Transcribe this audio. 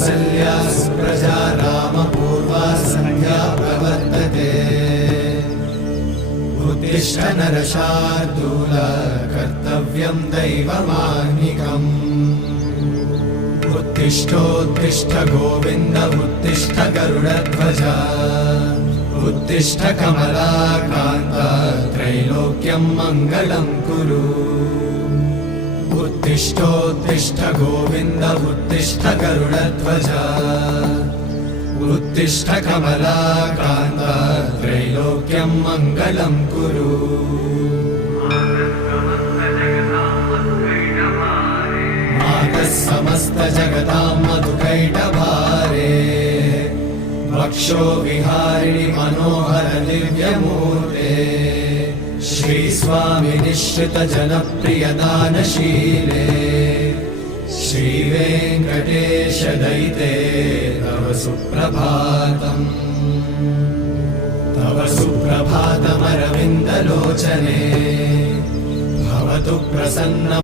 कौसल्या सुप्रजा रामपूर्वा सन्ध्या प्रवर्तते उत्तिष्ठ नरशार्दूल कर्तव्यं दैवमाह्निकम् उत्तिष्ठोत्तिष्ठ गोविन्द उत्तिष्ठ गरुडध्वज उत्तिष्ठ कमलाकान्त त्रैलोक्यं मङ्गलं कुरु उत्तिष्ठोत्तिष्ठ गोविन्द उत्तिष्ठ गरुडध्वज उत्तिष्ठ कमलाकान्त त्रैलोक्यं मङ्गलं कुरु मातः समस्त जगतां मधुकैटभारे वक्षो विहारिणि मनोहर दिव्यमूर्ते श्रीस्वामि निश्चित जनप्रिय दानशीले श्रीवेङ्कटेश दयिते तव सुप्रभातम् तव सुप्रभातमरविन्दलोचने भवतु प्रसन्न